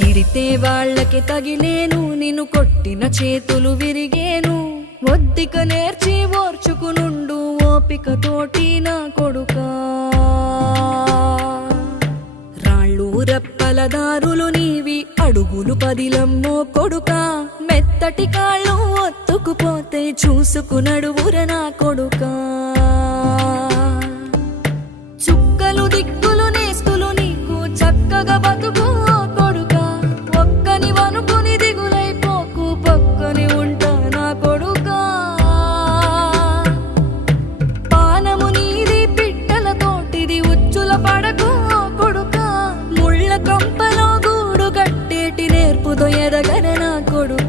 తిడితే వాళ్ళకి తగిలేను, నిన్ను కొట్టిన చేతులు విరిగేను. ఒద్దిక నేర్చి ఓర్చుకునుండు ఓపికతోటి నా కొడుకా. రాళ్ళు రెప్పల దారులు నీవి, అడుగులు పదిలమ్మో కొడుకా. మెత్తటి కాళ్ళు ఒత్తుకుపోతే చూసుకునడువుర నా కొడుకా. చుక్కలు దిక్కులు నేస్తులు నీకు చక్కగా బతుకు కొడుకా. ఒక్కని వనుకుని దిగులైపోకు, పక్కని ఉంటా నా కొడుకా. పానము నీది పిట్టల తోటిది, ఉచ్చుల పడకు కొడుకా. ముళ్ళ కంపలో గూడు కట్టేటి నేర్పుతో ఎదగన నా కొడుకా.